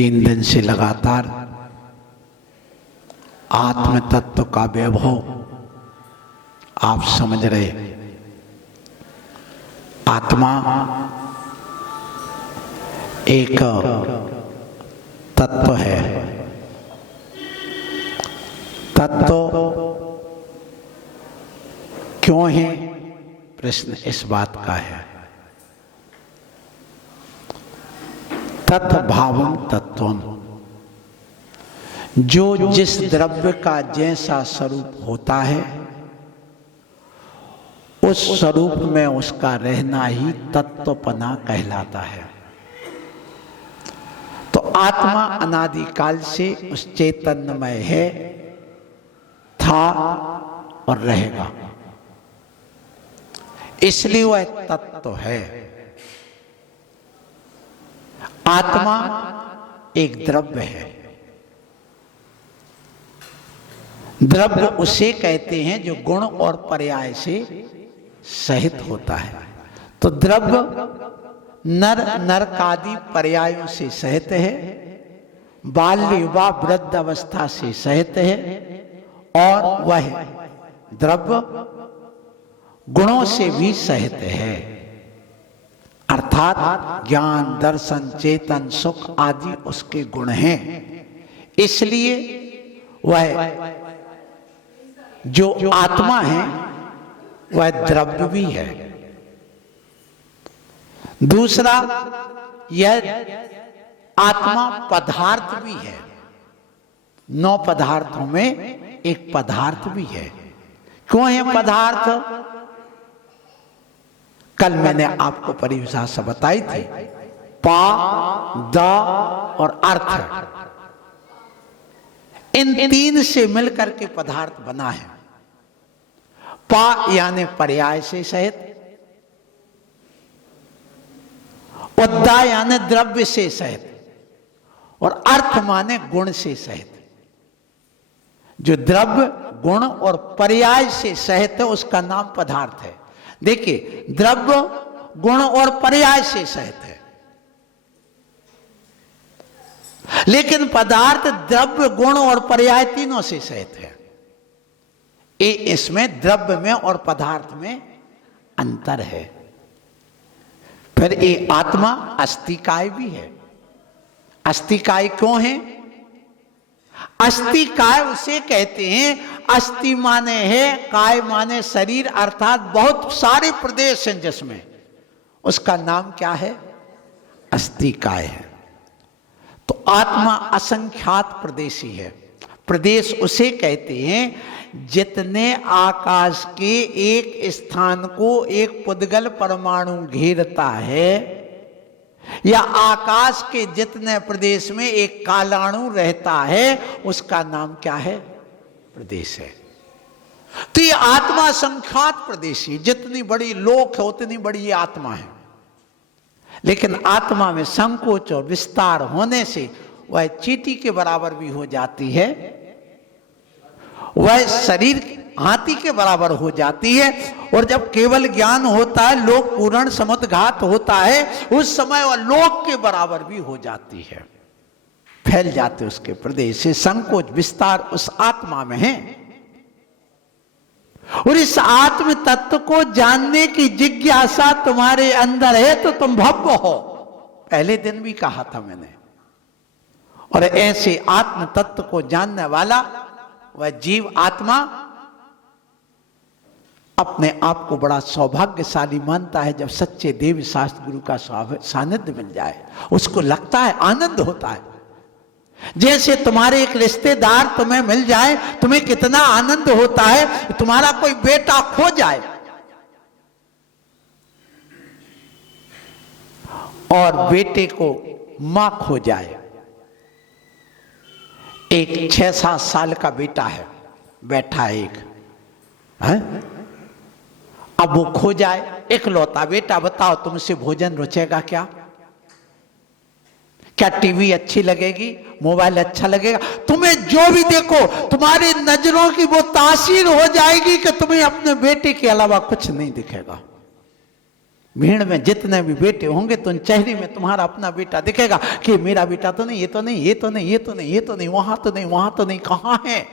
3 दिन से लगातार आत्म तत्व का वैभव आप समझ रहे। आत्मा एक तत्व है। तत्व क्यों है, प्रश्न इस बात का है। तत्भावम तत्वम, जो जिस द्रव्य का जैसा स्वरूप होता है उस स्वरूप में उसका रहना ही तत्वपना कहलाता है। तो आत्मा अनादिकाल से उस चैतन्यमय है, था और रहेगा, इसलिए वह तत्व है। आत्मा एक द्रव्य है। द्रव्य उसे कहते हैं जो गुण और पर्याय से सहित होता है। तो द्रव्य नर नरकादि पर्यायों से सहित है, बाल्य युवा वृद्ध अवस्था से सहित है, और वह द्रव्य गुणों से भी सहित है। अर्थात ज्ञान, दर्शन, चेतन, सुख आदि उसके गुण हैं। इसलिए वह जो आत्मा है वह द्रव्य भी है। दूसरा, यह आत्मा पदार्थ भी है। 9 पदार्थों में एक पदार्थ भी है। क्यों है पदार्थ? कल मैंने आपको परिभाषा बताई थी। पा, द और अर्थ, इन 3 से मिलकर के पदार्थ बना है। पा यानी पर्याय से सहित, उद्दा यानी द्रव्य से सहित, और अर्थ माने गुण से सहित। जो द्रव्य, गुण और पर्याय से सहित है उसका नाम पदार्थ है। देखिए, द्रव्य गुण और पर्याय से सहित है, लेकिन पदार्थ द्रव्य, गुण और पर्याय तीनों से सहित है। इसमें द्रव्य में और पदार्थ में अंतर है। फिर ये आत्मा अस्थिकाय भी है। अस्थिकाय क्यों है? अस्थिकाय उसे कहते हैं, अस्थि माने है, काय माने शरीर, अर्थात बहुत सारे प्रदेश हैं जिसमें, उसका नाम क्या है? अस्थिकाय है। तो आत्मा असंख्यात प्रदेशी है। प्रदेश उसे कहते हैं जितने आकाश के एक स्थान को एक पुद्गल परमाणु घेरता है, या आकाश के जितने प्रदेश में एक कालाणु रहता है, उसका नाम क्या है? प्रदेश है। तो ये आत्मा संख्यात प्रदेशी, जितनी बड़ी लोक है उतनी बड़ी ये आत्मा है। लेकिन आत्मा में संकोच और विस्तार होने से वह चींटी के बराबर भी हो जाती है, वह शरीर हाथी के बराबर हो जाती है, और जब केवल ज्ञान होता है, लोक पूर्ण समुद्घात होता है, उस समय वह लोक के बराबर भी हो जाती है। फैल जाते उसके प्रदेश से। संकोच विस्तार उस आत्मा में है। और इस आत्म तत्व को जानने की जिज्ञासा तुम्हारे अंदर है तो तुम भव्य हो, पहले दिन भी कहा था मैंने। और ऐसे आत्म तत्व को जानने वाला वह जीव आत्मा अपने आप को बड़ा सौभाग्यशाली मानता है। जब सच्चे देव शास्त्र गुरु का सानिध्य मिल जाए, उसको लगता है, आनंद होता है। जैसे तुम्हारे एक रिश्तेदार तुम्हें मिल जाए, तुम्हें कितना आनंद होता है। तुम्हारा कोई बेटा खो जाए और बेटे को मां खो जाए। एक 6-7 साल का बेटा है, बैठा है एक है? अब वो खो जाए, इकलौता बेटा। बताओ, तुमसे भोजन रुचेगा क्या? क्या टीवी अच्छी लगेगी? मोबाइल अच्छा लगेगा? तुम्हें जो भी देखो, तुम्हारी नजरों की वो तासीर हो जाएगी कि तुम्हें अपने बेटे के अलावा कुछ नहीं दिखेगा। भीड़ में जितने भी बेटे होंगे तो उन चेहरे में तुम्हारा अपना बेटा दिखेगा कि मेरा बेटा तो नहीं, ये तो नहीं, ये तो नहीं, ये तो नहीं, ये तो नहीं, वहां तो नहीं, वहां तो नहीं, कहां है?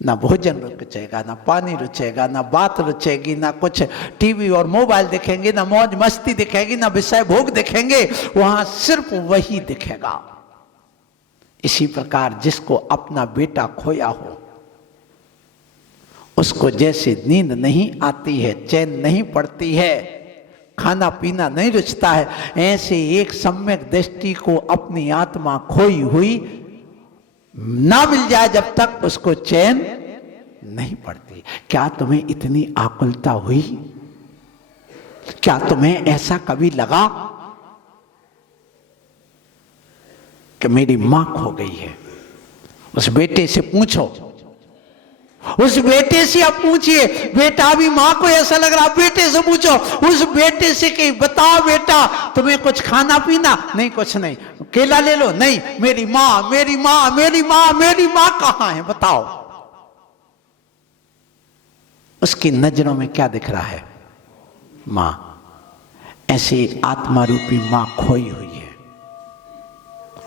ना भोजन रुचेगा, ना पानी रुचेगा, ना बात रुचेगी, ना कुछ टीवी और मोबाइल दिखेंगे, ना मौज मस्ती दिखेगी, ना विषय भोग दिखेंगे, वहां सिर्फ वही दिखेगा। इसी प्रकार जिसको अपना बेटा खोया हो, उसको जैसे नींद नहीं आती है, चैन नहीं पड़ती है, खाना पीना नहीं रुचता है, ऐसे एक सम्यक दृष्टि को अपनी आत्मा खोई हुई ना मिल जाए जब तक उसको चैन नहीं पड़ती। क्या तुम्हें इतनी आकुलता हुई? क्या तुम्हें ऐसा कभी लगा कि मेरी मां खो गई है? उस बेटे से पूछो, उस बेटे से आप पूछिए, बेटा भी मां को ऐसा लग रहा, बेटे से पूछो, उस बेटे से कि बताओ बेटा तुम्हें कुछ खाना पीना? नहीं, कुछ नहीं। केला ले लो? नहीं। मेरी मां, मेरी मां, मेरी मां, मेरी मां कहां है बताओ? उसकी नजरों में क्या दिख रहा है? मां। ऐसे आत्मा रूपी मां खोई हुई है।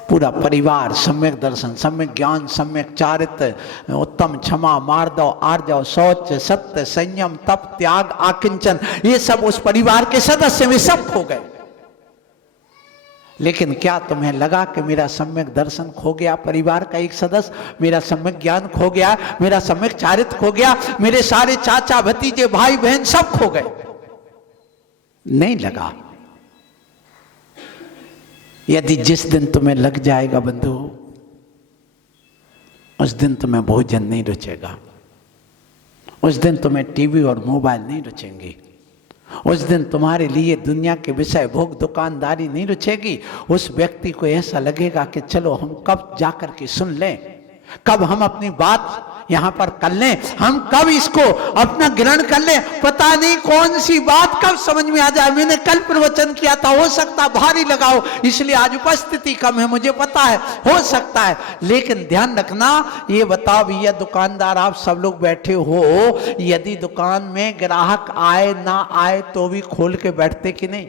पूरा परिवार सम्यक दर्शन, सम्यक ज्ञान, सम्यक चारित्र, उत्तम क्षमा, मार्दव, आर्जव, शौच, सत्य, संयम, तप, त्याग, आकिंचन, ये सब उस परिवार के सदस्य में सब खो गए। लेकिन क्या तुम्हें लगा कि मेरा सम्यक दर्शन खो गया, परिवार का एक सदस्य, मेरा सम्यक ज्ञान खो गया, मेरा सम्यक चारित्र खो गया, मेरे सारे चाचा भतीजे भाई बहन सब खो गए? नहीं लगा। यदि जिस दिन तुम्हें लग जाएगा बंधु, उस दिन तुम्हें भोजन नहीं रुचेगा, उस दिन तुम्हें टीवी और मोबाइल नहीं रुचेंगे, उस दिन तुम्हारे लिए दुनिया के विषय भोग दुकानदारी नहीं रुचेगी। उस व्यक्ति को ऐसा लगेगा कि चलो हम कब जाकर के सुन लें, कब हम अपनी बात यहां पर कर लें, हम कब इसको अपना ग्रहण कर लें। पता नहीं कौन सी बात कब समझ में आ जाए। मैंने कल प्रवचन किया था, हो सकता भारी लगाओ, इसलिए आज उपस्थिति कम है, मुझे पता है, हो सकता है। लेकिन ध्यान रखना, ये बताओ भैया दुकानदार आप सब लोग बैठे हो, यदि दुकान में ग्राहक आए ना आए तो भी खोल के बैठते कि नहीं?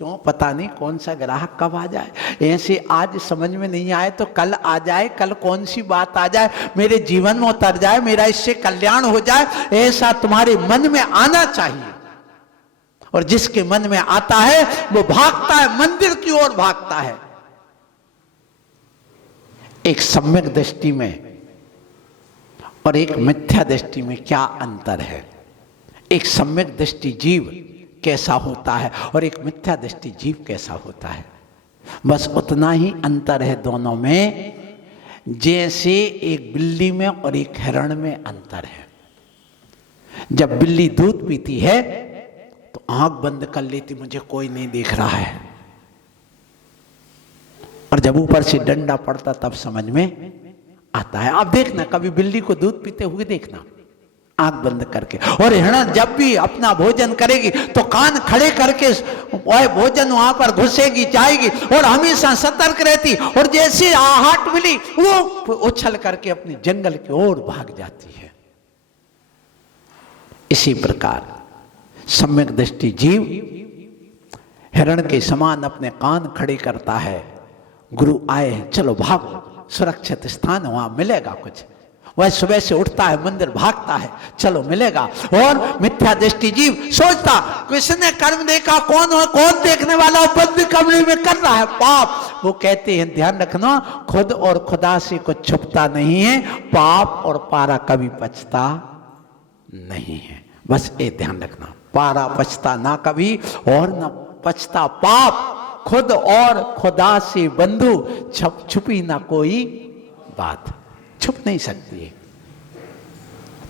क्यों? पता नहीं कौन सा ग्राहक कब आ जाए। ऐसे आज समझ में नहीं आए तो कल आ जाए, कल कौन सी बात आ जाए मेरे जीवन में उतर जाए, मेरा इससे कल्याण हो जाए, ऐसा तुम्हारे मन में आना चाहिए। और जिसके मन में आता है वो भागता है, मंदिर की ओर भागता है। एक सम्यक दृष्टि में और एक मिथ्या दृष्टि में क्या अंतर है? एक सम्यक दृष्टि जीव कैसा होता है और एक मिथ्या दृष्टि जीव कैसा होता है, बस उतना ही अंतर है दोनों में, जैसे एक बिल्ली में और एक हिरण में अंतर है। जब बिल्ली दूध पीती है तो आंख बंद कर लेती, मुझे कोई नहीं देख रहा है, और जब ऊपर से डंडा पड़ता तब समझ में आता है। आप देखना, कभी बिल्ली को दूध पीते हुए देखना, आंख बंद करके। और हिरण जब भी अपना भोजन करेगी तो कान खड़े करके वह भोजन वहां पर घुसेगी, जाएगी, और हमेशा सतर्क रहती, और जैसे आहट मिली वो उछल करके अपनी जंगल की ओर भाग जाती है। इसी प्रकार सम्यक दृष्टि जीव हिरण के समान अपने कान खड़े करता है। गुरु आए हैं, चलो भागो, सुरक्षित स्थान वहां मिलेगा कुछ। वह सुबह से उठता है, मंदिर भागता है, चलो मिलेगा। और मिथ्या दृष्टि जीव सोचता, किसने कर्म देखा, कौन देखने वाला, बंद कमरे में कर रहा है पाप। वो कहते हैं ध्यान रखना, खुद और खुदा से कुछ छुपता नहीं है, पाप और पारा कभी पचता नहीं है। बस ये ध्यान रखना, पारा पचता ना कभी और न पचता पाप। खुद और खुदा से बंधु, छुपी ना कोई बात, छुप नहीं सकती है।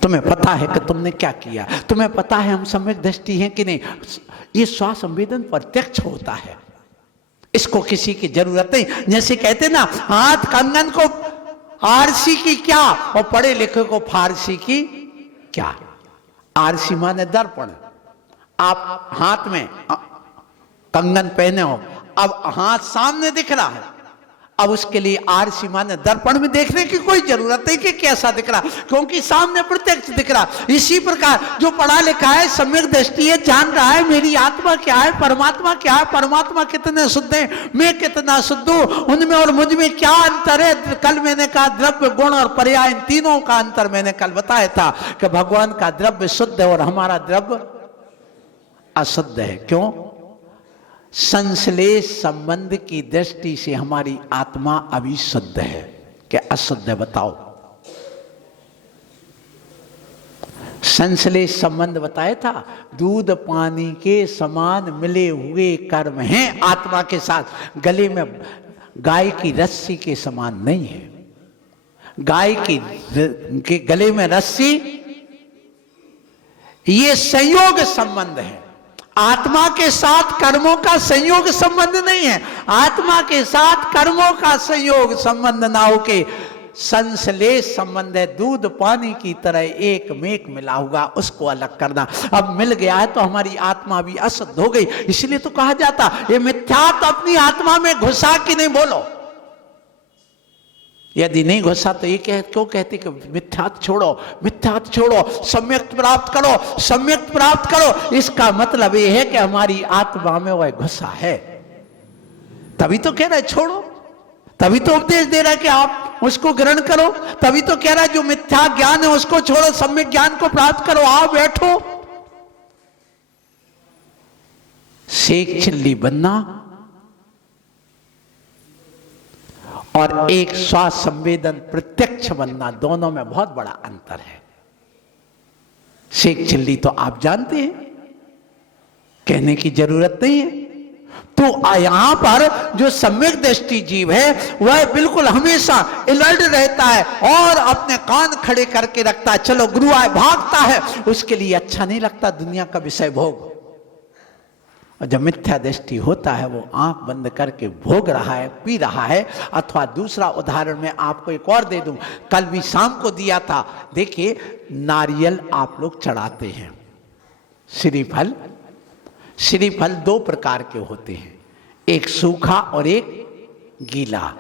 तुम्हें पता है कि तुमने क्या किया, तुम्हें पता है हम सम्यक दृष्टि हैं कि नहीं। ये स्वसंवेदन प्रत्यक्ष होता है, इसको किसी की जरूरत नहीं। जैसे कहते ना, हाथ कंगन को आरसी की क्या और पढ़े लिखे को फारसी की क्या। आरसी माने दर्पण। आप हाथ में कंगन पहने हो, अब हाथ सामने दिख रहा है, अब उसके लिए आरसी माने दर्पण में देखने की कोई जरूरत नहीं कि कैसा दिख रहा, क्योंकि सामने प्रत्यक्ष दिख रहा। इसी प्रकार जो पढ़ा लिखा है, सम्यक दृष्टि है, जान रहा है मेरी आत्मा क्या है, परमात्मा क्या है, परमात्मा कितने शुद्ध है, मैं कितना शुद्ध हूं, उनमें और मुझ में क्या अंतर है। कल मैंने कहा द्रव्य, गुण और पर्याय, इन तीनों का अंतर मैंने कल बताया था कि भगवान का द्रव्य शुद्ध है और हमारा द्रव्य अशुद्ध है। क्यों? संश्लेष संबंध की दृष्टि से हमारी आत्मा अभी शुद्ध है क्या अशुद्ध है? बताओ। संश्लेष संबंध बताया था, दूध पानी के समान मिले हुए कर्म हैं आत्मा के साथ। गले में गाय की रस्सी के समान नहीं है। गाय के गले में रस्सी, ये संयोग संबंध है। आत्मा के साथ कर्मों का संयोग संबंध नहीं है। आत्मा के साथ कर्मों का संयोग संबंध ना होके संश्लेष संबंध है। दूध पानी की तरह एक मेक मिला होगा, उसको अलग करना। अब मिल गया है तो हमारी आत्मा भी अशुद्ध हो गई। इसलिए तो कहा जाता ये मिथ्यात्व अपनी आत्मा में घुसा कि नहीं, बोलो। यदि नहीं घुसा तो ये क्यों कहते कि मिथ्यात्व छोड़ो, मिथ्यात्व छोड़ो, सम्यक प्राप्त करो, सम्यक प्राप्त करो। इसका मतलब ये है कि हमारी आत्मा में वह घुसा है, तभी तो कह रहा है छोड़ो, तभी तो उपदेश दे रहा है कि आप उसको ग्रहण करो, तभी तो कह रहा है जो मिथ्या ज्ञान है उसको छोड़ो, सम्यक ज्ञान को प्राप्त करो। आओ बैठो। शेख चिल्ली बनना और एक स्वास्थ्य संवेदन प्रत्यक्ष बनना, दोनों में बहुत बड़ा अंतर है। शेख चिल्ली तो आप जानते हैं, कहने की जरूरत नहीं है। तो यहां पर जो सम्यक दृष्टि जीव है वह बिल्कुल हमेशा अलर्ट रहता है और अपने कान खड़े करके रखता है। चलो गुरु आए, भागता है, उसके लिए अच्छा नहीं लगता दुनिया का विषय भोग। और जब मिथ्या दृष्टि होता है वो आंख बंद करके भोग रहा है, पी रहा है। अथवा दूसरा उदाहरण मैं आपको एक और दे दूं, कल भी शाम को दिया था। देखिए, नारियल आप लोग चढ़ाते हैं, श्रीफल। श्रीफल दो प्रकार के होते हैं, एक सूखा और एक गीला।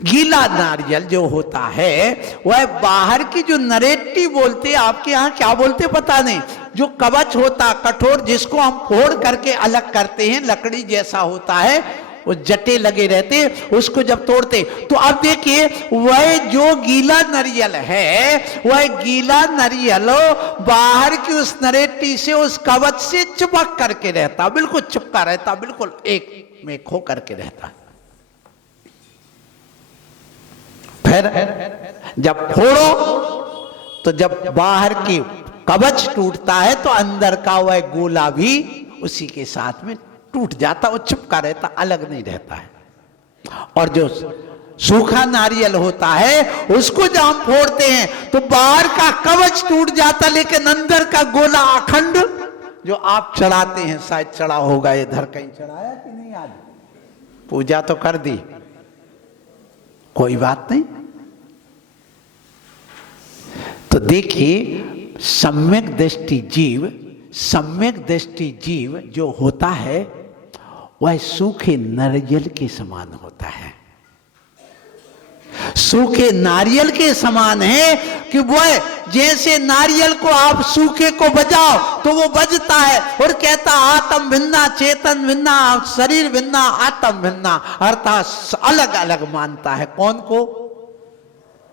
गीला नारियल जो होता है वह बाहर की जो नरेटी बोलते, आपके यहाँ क्या बोलते पता नहीं, जो कवच होता कठोर, जिसको हम फोड़ करके अलग करते हैं, लकड़ी जैसा होता है, वो जटे लगे रहते, उसको जब तोड़ते तो अब देखिए वह जो गीला नारियल है, वह गीला नारियल बाहर की उस नरेटी से, उस कवच से चिपक करके रहता, बिल्कुल चिपका रहता, बिल्कुल एक में खो करके रहता। फिर जब फोड़ो तो जब बाहर की कवच टूटता है तो अंदर का वह गोला भी उसी के साथ में टूट जाता, वो चिपका रहता, अलग नहीं रहता है। और जो सूखा नारियल होता है उसको जब हम फोड़ते हैं तो बाहर का कवच टूट जाता, लेकिन अंदर का गोला अखंड जो आप चढ़ाते हैं, शायद चढ़ा होगा इधर, कहीं चढ़ाया कि नहीं, आज पूजा तो कर दी, कोई बात नहीं। तो देखिए सम्यक दृष्टि जीव, सम्यक दृष्टि जीव जो होता है वह सूखे नारियल के समान होता है। सूखे नारियल के समान है कि वह जैसे नारियल को आप सूखे को बजाओ तो वो बजता है और कहता आत्म भिन्ना, चेतन भिन्ना, शरीर भिन्ना, आत्म भिन्ना, अर्थात अलग अलग मानता है। कौन को?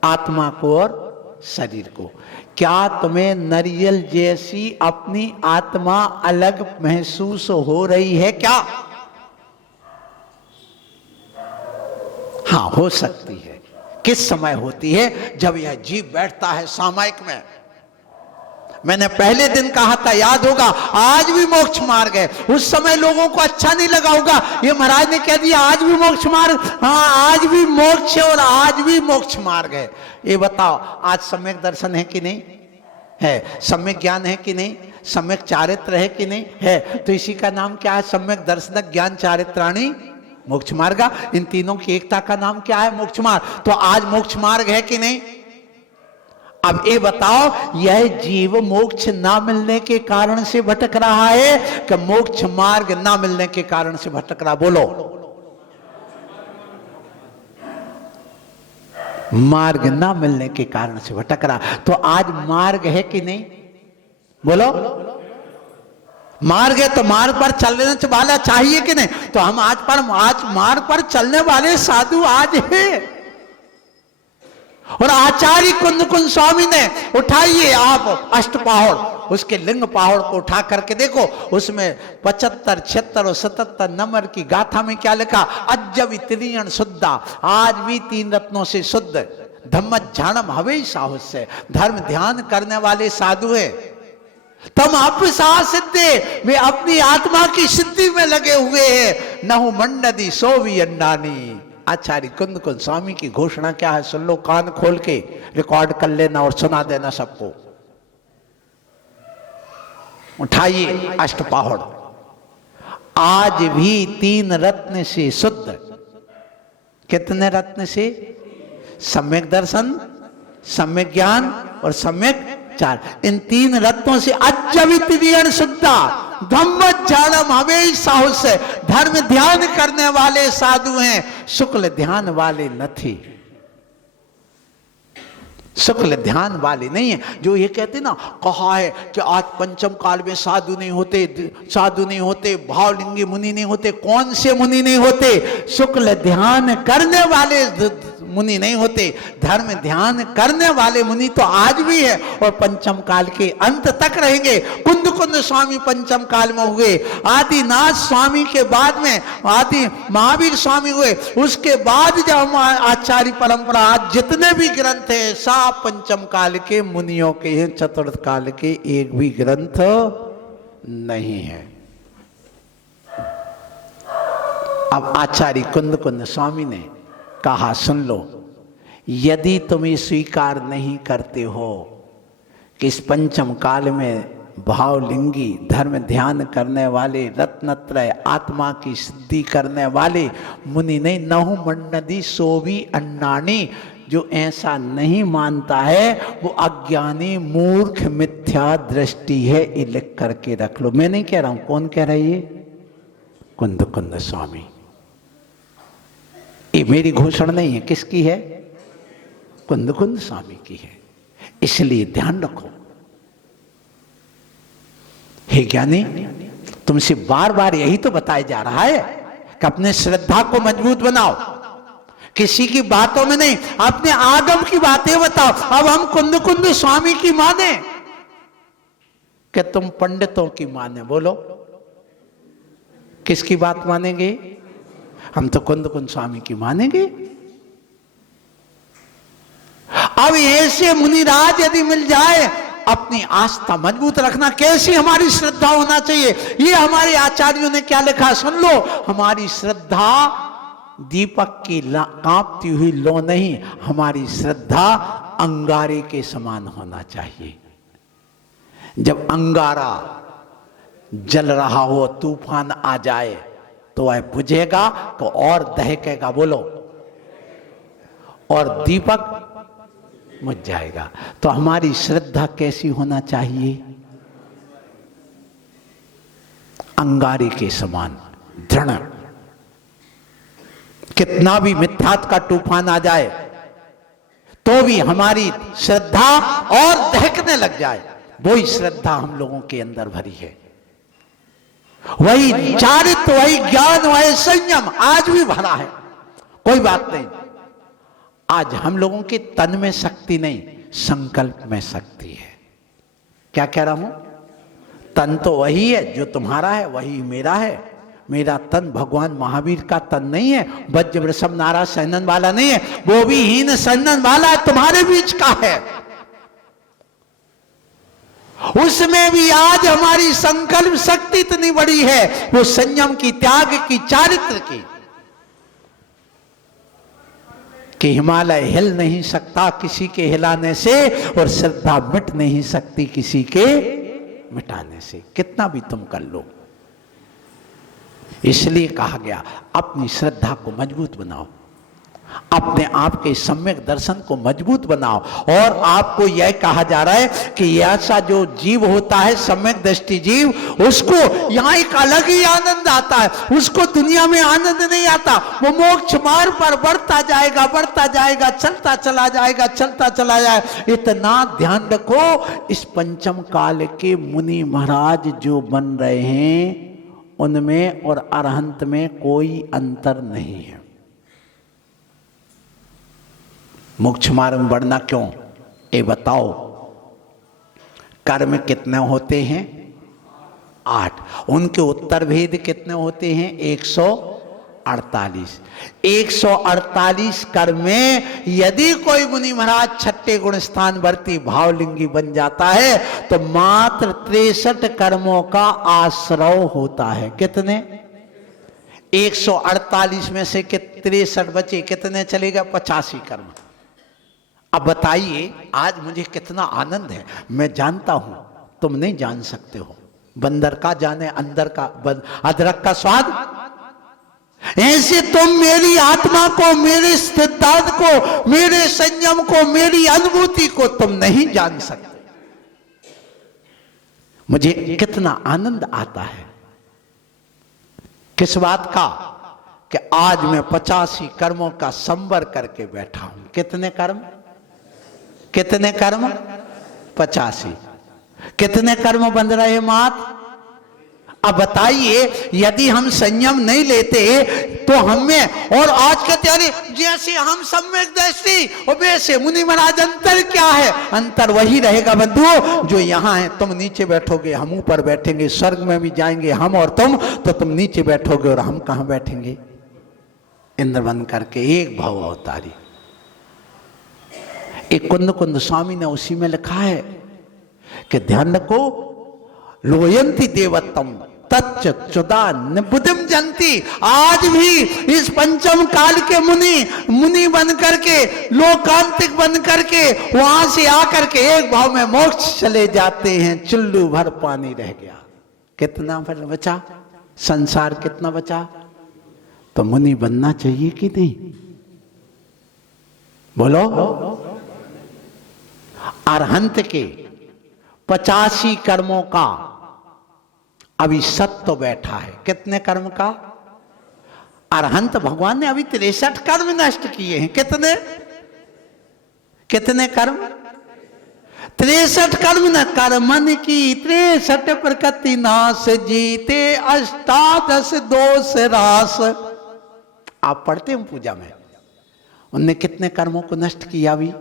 आत्मा को और शरीर को। क्या तुम्हें नारियल जैसी अपनी आत्मा अलग महसूस हो रही है क्या? हाँ, हो सकती है। किस समय होती है? जब यह जीव बैठता है सामायिक में। मैंने पहले दिन कहा था, याद होगा, आज भी मोक्ष मार्ग है। उस समय लोगों को अच्छा नहीं लगा होगा, ये महाराज ने कह दिया आज भी मोक्ष मार्ग। हाँ, आज भी मोक्ष है और आज भी मोक्ष मार्ग है। ये बताओ, आज सम्यक दर्शन है कि नहीं है? सम्यक ज्ञान है कि नहीं? सम्यक चारित्र है कि नहीं है? तो इसी का नाम क्या है? सम्यक दर्शन, ज्ञान, चारित्राणी, मोक्ष मार्ग। इन तीनों की एकता का नाम क्या है? मोक्ष मार्ग। तो आज मोक्ष मार्ग है कि नहीं? अब ये बताओ, यह जीव मोक्ष ना मिलने के कारण से भटक रहा है कि मोक्ष मार्ग ना मिलने के कारण से भटक रहा? बोलो। मार्ग ना मिलने के कारण से भटक रहा। तो आज मार्ग है कि नहीं? बोलो, मार्ग है तो मार्ग पर चलने वाला चाहिए कि नहीं? तो हम आज मार्ग पर चलने वाले साधु आज हैं। और आचार्य कुंद स्वामी ने, उठाइए आप अष्टपहाड़, उसके लिंग पहाड़ को उठा करके देखो, उसमें 75, 76 और 77 नंबर की गाथा में क्या लिखा? अज्जवि त्रियण शुद्धा, आज भी 3 रत्नों से शुद्ध, धम्म झाणम हवे साहुस से, धर्म ध्यान करने वाले साधु है। तम अपसा सिद्धे, वे अपनी आत्मा की सिद्धि में लगे हुए हैं। नहु मंडदी सोवी अन्नानी। आचार्य कुंद स्वामी की घोषणा क्या है? सुन लो, कान खोल के रिकॉर्ड कर लेना और सुना देना सबको। उठाइए अष्टपहाड़, आज भी 3 रत्न से शुद्ध। कितने रत्न से? सम्यक दर्शन, सम्यक ज्ञान और सम्यक चार। इन 3 रत्नों से अज्जवित्रियण शुद्धा, धम्म झाणम हवे साहुस, धर्म ध्यान करने वाले साधु हैं, शुक्ल ध्यान वाले नहीं। शुक्ल ध्यान वाले नहीं है। जो ये कहते ना, कहा है कि आज पंचम काल में साधु नहीं होते, भावलिंगी मुनि नहीं होते। कौन से मुनि नहीं होते? शुक्ल ध्यान करने वाले मुनि नहीं होते। धर्म ध्यान करने वाले मुनि तो आज भी है और पंचम काल के अंत तक रहेंगे। कुंद स्वामी पंचम काल में हुए, आदिनाथ स्वामी के बाद में आदि महावीर स्वामी हुए, उसके बाद जब आचार्य परंपरा, आज जितने भी ग्रंथ है सब पंचम काल के मुनियों के हैं, चतुर्थ काल के एक भी ग्रंथ नहीं है। अब आचार्य कुंद स्वामी ने कहा, सुन लो, यदि तुम ये स्वीकार नहीं करते हो कि इस पंचम काल में भावलिंगी, धर्म ध्यान करने वाले, रत्नत्रय, आत्मा की सिद्धि करने वाले मुनि नहीं, नहु मंडदी सोवी अन्नानी, जो ऐसा नहीं मानता है वो अज्ञानी, मूर्ख, मिथ्या दृष्टि है। ये लिख करके रख लो। मैं नहीं कह रहा हूं, कौन कह रही है? कुंद स्वामी। ये मेरी घोषणा नहीं है, किसकी है? कुंद स्वामी की है। इसलिए ध्यान रखो। हे ज्ञानी, तुमसे बार बार यही तो बताया जा रहा है कि अपने श्रद्धा को मजबूत बनाओ, किसी की बातों में नहीं, अपने आगम की बातें बताओ। अब हम कुंद स्वामी की माने कि तुम पंडितों की माने? बोलो, किसकी बात मानेंगे? हम तो कुंद स्वामी की मानेंगे। अब ऐसे मुनिराज यदि मिल जाए, अपनी आस्था मजबूत रखना। कैसी हमारी श्रद्धा होना चाहिए? ये हमारे आचार्यों ने क्या लिखा, सुन लो। हमारी श्रद्धा दीपक की कांपती हुई लो नहीं, हमारी श्रद्धा अंगारे के समान होना चाहिए। जब अंगारा जल रहा हो, तूफान आ जाए तो वह बुझेगा तो और दहकेगा, बोलो, और दीपक बुझ जाएगा। तो हमारी श्रद्धा कैसी होना चाहिए? अंगारे के समान दृढ़। कितना भी मिथ्यात्व का तूफान आ जाए तो भी हमारी श्रद्धा और दहकने लग जाए, वही श्रद्धा हम लोगों के अंदर भरी है। वही चारित्र, वही ज्ञान, वही संयम आज भी भरा है। कोई बात नहीं, आज हम लोगों के तन में शक्ति नहीं, संकल्प में शक्ति है। क्या कह रहा हूं? तन तो वही है जो तुम्हारा है, वही मेरा है। मेरा तन भगवान महावीर का तन नहीं है, वज्र वृषभ नारा सैनन वाला नहीं है, वो भी हीन सैनन वाला है, तुम्हारे बीच का है। उसमें भी आज हमारी संकल्प शक्ति इतनी बड़ी है, वो संयम की, त्याग की, चारित्र की, कि हिमालय हिल नहीं सकता किसी के हिलाने से, और श्रद्धा मिट नहीं सकती किसी के मिटाने से, कितना भी तुम कर लो। इसलिए कहा गया अपनी श्रद्धा को मजबूत बनाओ, अपने आप के सम्यक दर्शन को मजबूत बनाओ। और आपको यह कहा जा रहा है कि ऐसा जो जीव होता है सम्यक दृष्टि जीव, उसको यहाँ एक अलग ही आनंद आता है, उसको दुनिया में आनंद नहीं आता। वो मोक्ष मार्ग पर बढ़ता जाएगा, चलता चला जाएगा, चलता चला जाए। इतना ध्यान रखो, इस पंचम काल के मुनि महाराज जो बन रहे हैं उनमें और अरहंत में कोई अंतर नहीं है। मोक्ष मार्ग में बढ़ना क्यों, ये बताओ। कर्म कितने होते हैं? 8। उनके उत्तर भेद कितने होते हैं? 148। 148 कर्म में यदि कोई मुनि महाराज छठे गुण स्थान वर्ती भावलिंगी बन जाता है तो मात्र 63 कर्मों का आश्रय होता है। कितने? 148 में से 63 बचे, कितने चले गए? 85 कर्म। अब बताइए, आज मुझे कितना आनंद है। मैं जानता हूं तुम नहीं जान सकते हो। बंदर का जाने अंदर का अदरक का स्वाद, ऐसे तुम मेरी आत्मा को, मेरे सिद्धांत को, मेरे संयम को, मेरी अनुभूति को तुम नहीं जान सकते। मुझे कितना आनंद आता है। किस बात का? कि आज मैं 85 कर्मों का संवर करके बैठा हूं। कितने कर्म? कितने कर्म? 85। कितने कर्म बन रहे मात? अब बताइए, यदि हम संयम नहीं लेते तो हमें, और आज के त्यारी जैसे हम सम्यक दृष्टि और वैसे मुनि महाराज, अंतर क्या है? अंतर वही रहेगा बंधुओं जो यहाँ है। तुम नीचे बैठोगे, हम ऊपर बैठेंगे, स्वर्ग में भी जाएंगे हम और तुम, तो तुम नीचे बैठोगे और हम कहाँ बैठेंगे? इंद्र बन करके एक भव अवतारी। एक कुंद स्वामी ने उसी में लिखा है कि ध्यान रखो, लोयंती देवत्तम तच्च चुदा निबुद्धिम जंती। आज भी इस पंचम काल के मुनि बन करके, लोकांतिक बन करके, वहां से आकर के एक भाव में मोक्ष चले जाते हैं। चुल्लू भर पानी रह गया। कितना बचा? संसार कितना बचा? तो मुनि बनना चाहिए कि नहीं? बोलो। अरहंत के 85 कर्मों का अभी सत्व बैठा है। कितने कर्म का? अरहंत भगवान ने अभी 63 कर्म नष्ट किए हैं। कितने? कितने कर्म? 63 कर्म न कर्मन की 63 प्रकृति नाश, जीते 18 दोष रास। आप पढ़ते हैं पूजा में, उनने कितने कर्मों को नष्ट किया? अभी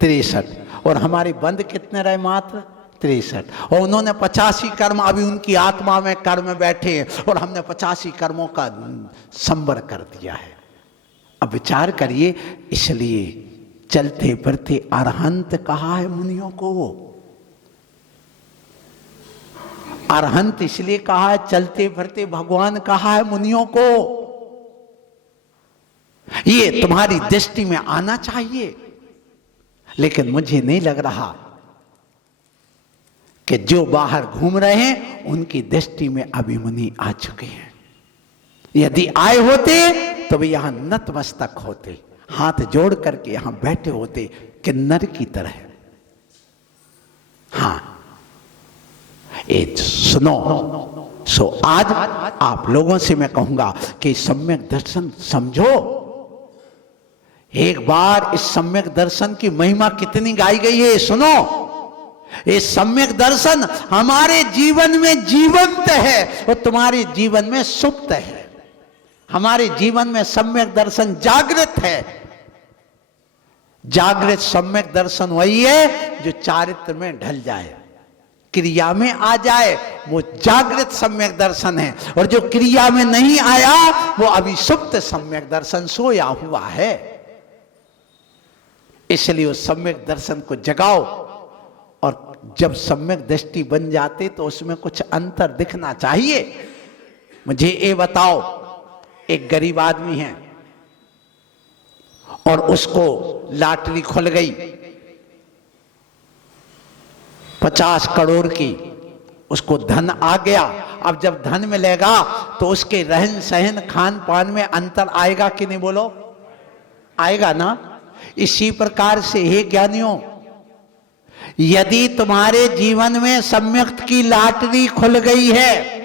63। और हमारे बंद कितने रहे? मात्र 63। और उन्होंने 85 कर्म अभी उनकी आत्मा में कर्म बैठे हैं और हमने 85 कर्मों का संवर कर दिया है। अब विचार करिए, इसलिए चलते फिरते अरहंत कहा है मुनियों को। अरहंत इसलिए कहा है, चलते फिरते भगवान कहा है मुनियों को। ये तुम्हारी दृष्टि में आना चाहिए। लेकिन मुझे नहीं लग रहा कि जो बाहर घूम रहे हैं उनकी दृष्टि में अभी मुनि आ चुके हैं। यदि आए होते तो वे यहां नतमस्तक होते, हाथ जोड़ करके यहां बैठे होते किन्नर की तरह। हां, ये सुनो। सो आज आप लोगों से मैं कहूंगा कि सम्यक दर्शन समझो। एक बार इस सम्यक दर्शन की महिमा कितनी गाई गई है सुनो। ये सम्यक दर्शन हमारे जीवन में जीवंत है और तुम्हारे जीवन में सुप्त है। हमारे जीवन में सम्यक दर्शन जागृत है। जागृत सम्यक दर्शन वही है जो चारित्र में ढल जाए, क्रिया में आ जाए, वो जागृत सम्यक दर्शन है। और जो क्रिया में नहीं आया वो अभी सुप्त सम्यक दर्शन सोया हुआ है। इसलिए उस सम्यक दर्शन को जगाओ। और जब सम्यक दृष्टि बन जाते तो उसमें कुछ अंतर दिखना चाहिए। मुझे ये बताओ, एक गरीब आदमी है और उसको लॉटरी खुल गई 50 करोड़ की, उसको धन आ गया। अब जब धन मिलेगा तो उसके रहन सहन खान पान में अंतर आएगा कि नहीं? बोलो, आएगा ना। इसी प्रकार से हे ज्ञानियों, यदि तुम्हारे जीवन में सम्यक की लॉटरी खुल गई है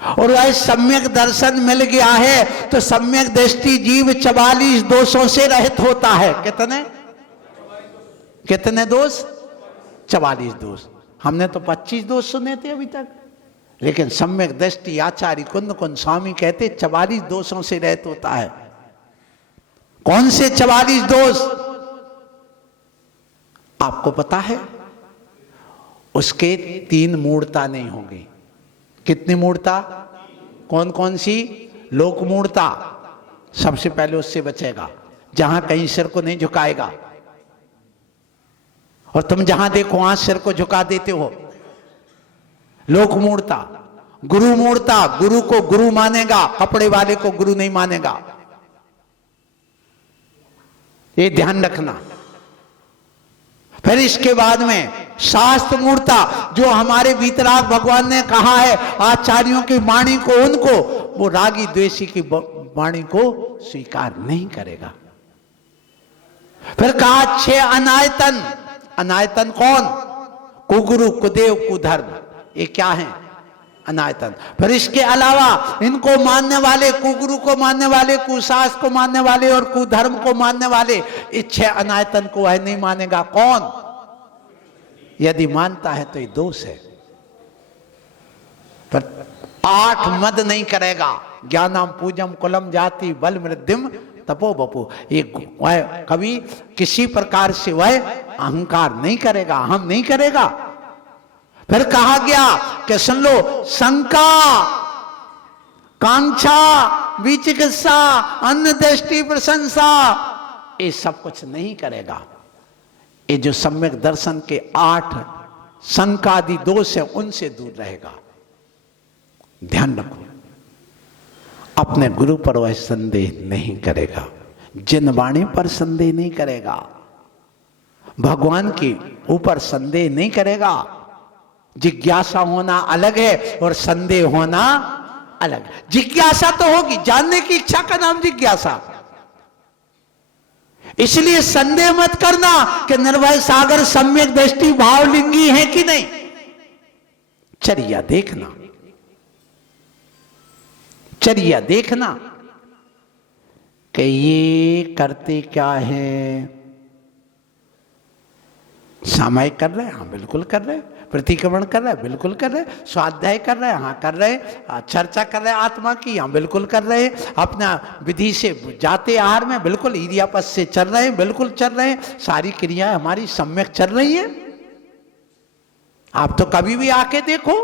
और वह सम्यक दर्शन मिल गया है, तो सम्यक दृष्टि जीव 44 दोषों से रहित होता है। कितने दोष? 44 दोष। हमने तो 25 दोष सुने थे अभी तक, लेकिन सम्यक दृष्टि आचार्य कुंद कुंद स्वामी कहते 44 दोषों से रहित होता है। कौन से 44 दोष आपको पता है? उसके 3 मूर्ता नहीं होंगी। कितनी मूर्ता? कौन कौन सी? लोक मूर्ता, सबसे पहले उससे बचेगा, जहां कहीं सिर को नहीं झुकाएगा। और तुम जहां देखो वहां सिर को झुका देते हो। लोक मूर्ता। गुरु मूर्ता, गुरु को गुरु मानेगा, कपड़े वाले को गुरु नहीं मानेगा, ये ध्यान रखना। फिर इसके बाद में शास्त्र मूर्ता, जो हमारे भीतराग भगवान ने कहा है आचार्यों की वाणी को, उनको वो रागी द्वेषी की वाणी को स्वीकार नहीं करेगा। फिर कहा 6 अनायतन। अनायतन कौन? कुगुरु, कुदेव, कुधर्म, ये क्या है? अनायतन। फिर इसके अलावा इनको मानने वाले, कुगुरु को मानने वाले, कुशास्त्र को मानने वाले और कुधर्म को मानने वाले, इस 6 अनायतन को वह नहीं मानेगा। कौन? यदि मानता है तो ये दोष है। पर 8 मद नहीं करेगा। ज्ञानम पूजम कुलम जाति बल मृद्धिम तपो बपो। ये कभी किसी प्रकार से वह अहंकार नहीं करेगा, हम नहीं करेगा। फिर कहा गया कि सुन लो, शंका, कांक्षा, विचिकित्सा, अन्य दृष्टि, प्रशंसा, ये सब कुछ नहीं करेगा। ये जो सम्यक दर्शन के 8 शंकादि दोष है, उनसे दूर रहेगा। ध्यान रखो, अपने गुरु पर वह संदेह नहीं करेगा, जिन वाणी पर संदेह नहीं करेगा, भगवान के ऊपर संदेह नहीं करेगा। जिज्ञासा होना अलग है और संदेह होना अलग। जिज्ञासा तो होगी, जानने की इच्छा का नाम जिज्ञासा। इसलिए संदेह मत करना कि निर्भय सागर सम्यक दृष्टि भावलिंगी है कि नहीं। चर्या देखना, चर्या देखना कि ये करते क्या है। सामायिक कर रहे हैं, हाँ बिल्कुल कर रहे हैं। प्रतिक्रमण कर रहे हैं, बिल्कुल कर रहे हैं। स्वाध्याय कर रहे हैं, हाँ कर रहे हैं। चर्चा कर रहे हैं आत्मा की, हाँ बिल्कुल कर रहे हैं। अपना विधि से जाते आहार में बिल्कुल इरियापस से चल रहे हैं, बिल्कुल चल रहे हैं। सारी क्रियाएं हमारी सम्यक चल रही है। आप तो कभी भी आके देखो,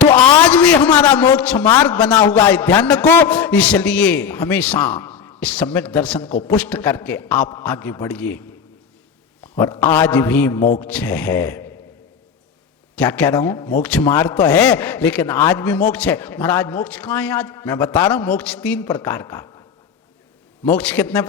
तो आज भी हमारा मोक्ष मार्ग बना हुआ है, ध्यान रखो। इसलिए हमेशा इस सम्यक दर्शन को पुष्ट करके आप आगे बढ़िए। और आज भी मोक्ष है। क्या कह रहा हूं? मोक्ष मार्ग तो है, लेकिन आज भी मोक्ष है। महाराज मोक्ष कहां है आज? मैं बता रहा हूं, मोक्ष 3 प्रकार का। मोक्ष कितने प्रकार?